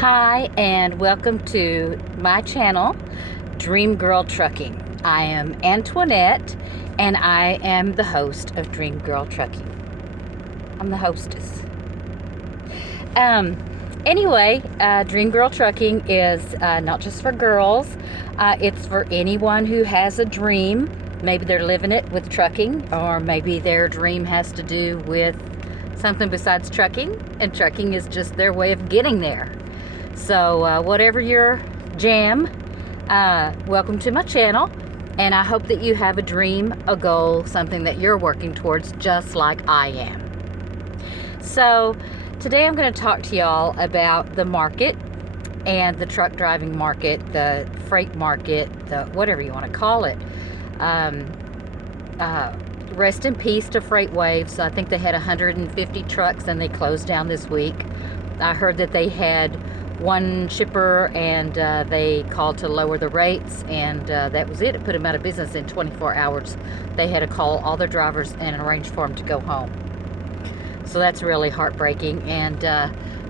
Hi, and welcome to my channel, Dream Girl Trucking. I am Antoinette, and I am the host of Dream Girl Trucking. I'm the hostess. Anyway, Dream Girl Trucking is not just for girls. It's for anyone who has a dream. Maybe they're living it with trucking, or maybe their dream has to do with something besides trucking, and trucking is just their way of getting there. So whatever your jam, welcome to my channel, and I hope that you have a dream, a goal, something that you're working towards just like I am. So today I'm going to talk to y'all about the market and the truck driving market, the freight market, the whatever you want to call it. Rest in peace to FreightWaves. I think they had 150 trucks and they closed down this week. I heard that they had one shipper and they called to lower the rates, and that was it. It put them out of business in 24 hours. They had to call all their drivers and arrange for them to go home. So that's really heartbreaking. And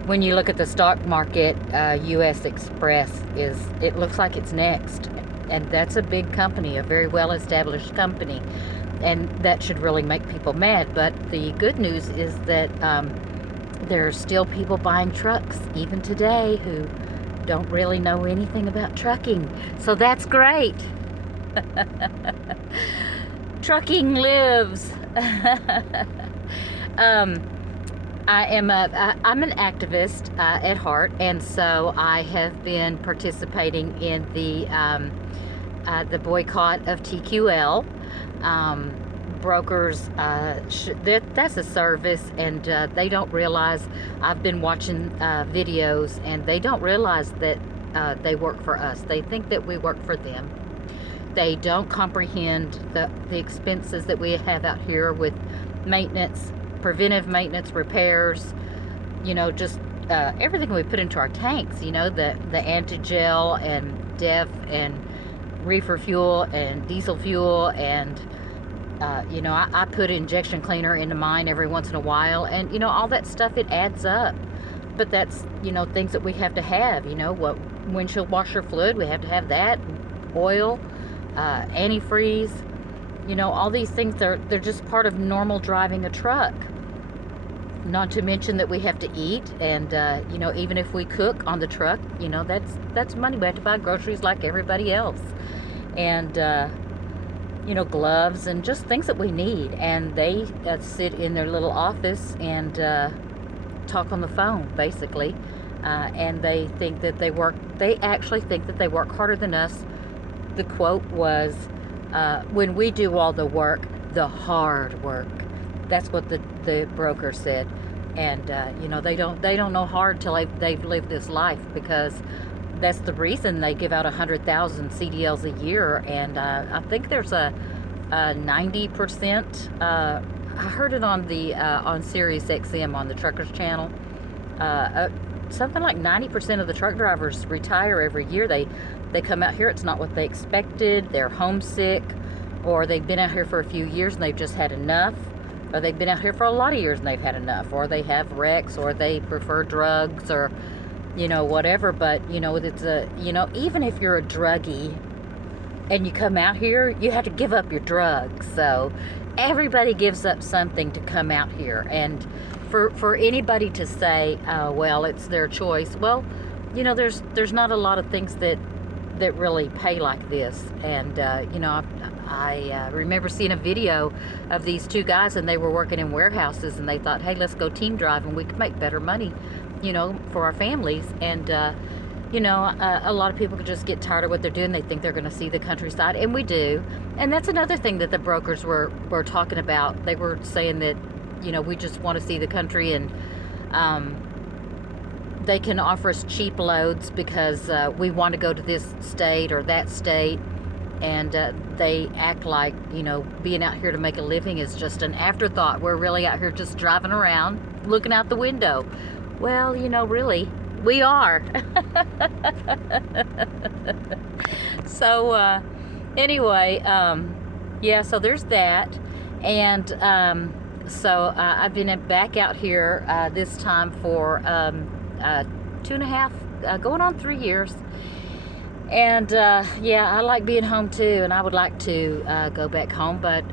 when you look at the stock market, US Express it looks like it's next, and that's a big company, a very well established company, and that should really make people mad. But the good news is that there are still people buying trucks even today who don't really know anything about trucking. So that's great. Trucking lives. I'm an activist at heart, and so I have been participating in the boycott of TQL. Brokers, that's a service, and they don't realize. I've been watching videos, and they don't realize that they work for us. They think that we work for them. They don't comprehend the expenses that we have out here with maintenance, preventive maintenance, repairs, just everything we put into our tanks, the anti-gel and DEF and reefer fuel and diesel fuel, and I put injection cleaner into mine every once in a while, and all that stuff, it adds up. But that's things that we have to have. What windshield washer fluid, we have to have that, oil, antifreeze, all these things, they're just part of normal driving a truck. Not to mention that we have to eat, and even if we cook on the truck, that's money. We have to buy groceries like everybody else, and gloves and just things that we need. And they sit in their little office and talk on the phone, basically, and they think that they actually think that they work harder than us. The quote was, when we do all the work, the hard work. That's what the broker said. And they don't know hard till they've lived this life, because that's the reason they give out 100,000 CDLs a year. And I think there's a 90%. I heard it on the on Sirius XM on the Truckers Channel. Something like 90% of the truck drivers retire every year. They come out here. It's not what they expected. They're homesick, or they've been out here for a few years and they've just had enough, or they've been out here for a lot of years and they've had enough, or they have wrecks, or they prefer drugs, or whatever. But it's even if you're a druggie and you come out here, you have to give up your drugs. So everybody gives up something to come out here. And for anybody to say, well, it's their choice, well, there's not a lot of things that really pay like this. And I remember seeing a video of these two guys, and they were working in warehouses, and they thought, hey, let's go team drive and we could make better money for our families. And a lot of people could just get tired of what they're doing. They think they're going to see the countryside, and we do. And that's another thing that the brokers were talking about. They were saying that we just want to see the country, and they can offer us cheap loads because we want to go to this state or that state. And they act like being out here to make a living is just an afterthought. We're really out here just driving around, looking out the window. Well, really, we are. So anyway, yeah, so there's that. And so I've been back out here this time for 2.5 going on 3 years. And yeah, I like being home too, and I would like to go back home, but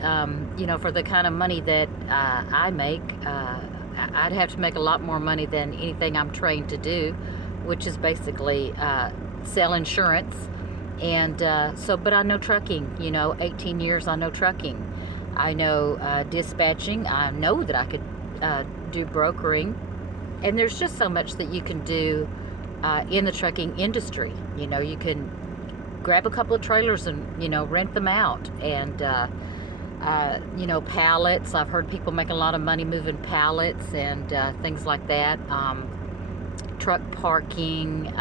for the kind of money that I make, I'd have to make a lot more money than anything I'm trained to do, which is basically sell insurance. And but I know trucking, 18 years I know trucking. I know dispatching. I know that I could do brokering. And there's just so much that you can do in the trucking industry. You can grab a couple of trailers and, rent them out. And, pallets. I've heard people make a lot of money moving pallets and things like that. Truck parking,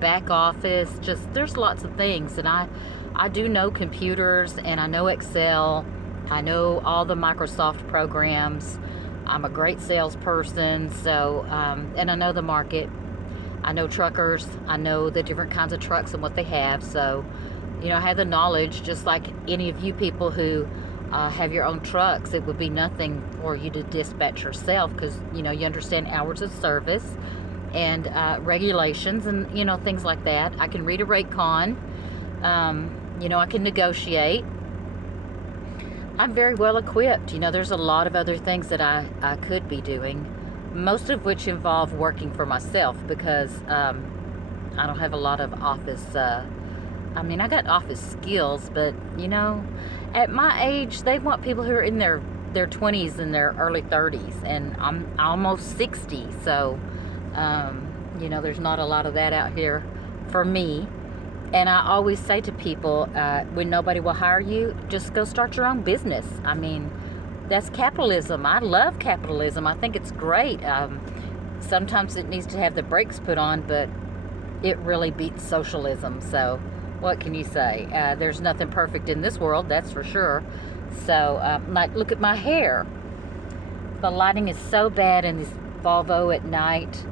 back office. Just there's lots of things. And I do know computers, and I know Excel. I know all the Microsoft programs. I'm a great salesperson, so and I know the market. I know truckers. I know the different kinds of trucks and what they have. So, I have the knowledge, just like any of you people who have your own trucks. It would be nothing for you to dispatch yourself because, you understand hours of service and regulations and, things like that. I can read a rate con. I can negotiate. I'm very well equipped. There's a lot of other things that I could be doing, most of which involve working for myself because I don't have a lot of office. I got office skills, but at my age, they want people who are in their 20s and their early 30s, and I'm almost 60, so there's not a lot of that out here for me. And I always say to people, when nobody will hire you, just go start your own business. That's capitalism. I love capitalism. I think it's great. Sometimes it needs to have the brakes put on, but it really beats socialism. So what can you say? There's nothing perfect in this world, that's for sure. So look at my hair. The lighting is so bad in this Volvo at night.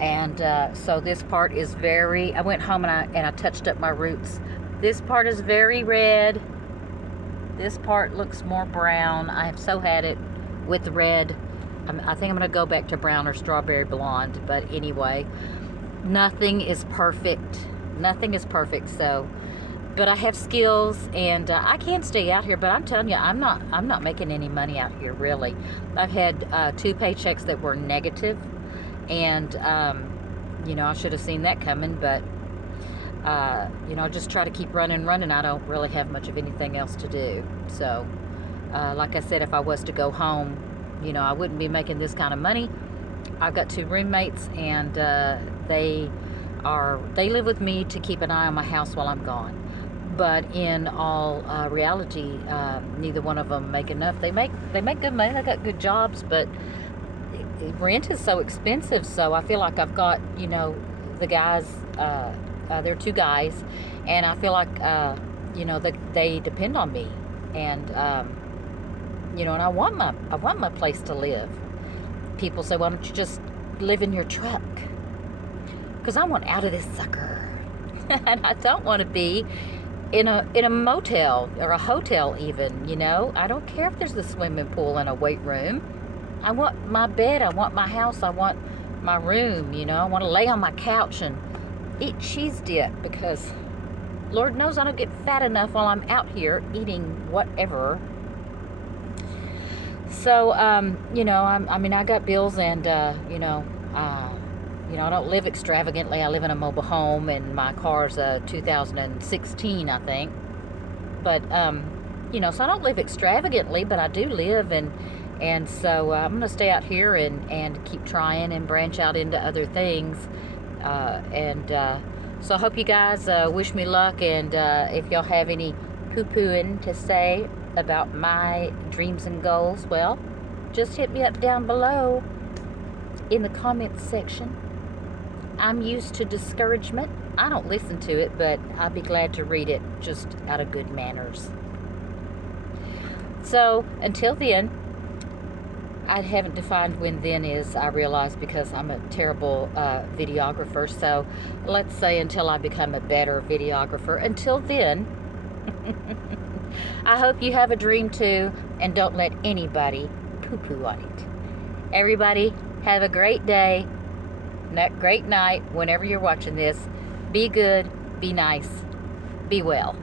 And so this part is I went home and I touched up my roots. This part is very red. This part looks more brown. I have so had it with red. I think I'm going to go back to brown or strawberry blonde. But anyway, nothing is perfect. Nothing is perfect. So, but I have skills, and I can stay out here. But I'm telling you, I'm not making any money out here, really. I've had 2 paychecks that were negative. And, I should have seen that coming, but, I just try to keep running. I don't really have much of anything else to do. So, like I said, if I was to go home, I wouldn't be making this kind of money. I've got 2 roommates, and they live with me to keep an eye on my house while I'm gone. But in all reality, neither one of them make enough. They make good money. They got good jobs, but rent is so expensive. So I feel like I've got, the guys, they're 2 guys, and I feel like, they depend on me, and, and I want my place to live. People say, why don't you just live in your truck? Because I want out of this sucker. And I don't want to be in a motel or a hotel even, I don't care if there's a swimming pool and a weight room. I want my bed, I want my house, I want my room, I want to lay on my couch and eat cheese dip because Lord knows I don't get fat enough while I'm out here eating whatever. So, I got bills, and, I don't live extravagantly. I live in a mobile home, and my car's a 2016, I think. But, so I don't live extravagantly, but I do live, and so I'm going to stay out here and keep trying and branch out into other things. So I hope you guys wish me luck, and if y'all have any poo-pooing to say about my dreams and goals, well, just hit me up down below in the comments section. I'm used to discouragement. I don't listen to it, but I'll be glad to read it just out of good manners. So until then, I haven't defined when then is, I realize, because I'm a terrible videographer. So let's say until I become a better videographer. Until then, I hope you have a dream too, and don't let anybody poo-poo on it. Everybody, have a great day. great night whenever you're watching this. Be good, be nice, be well.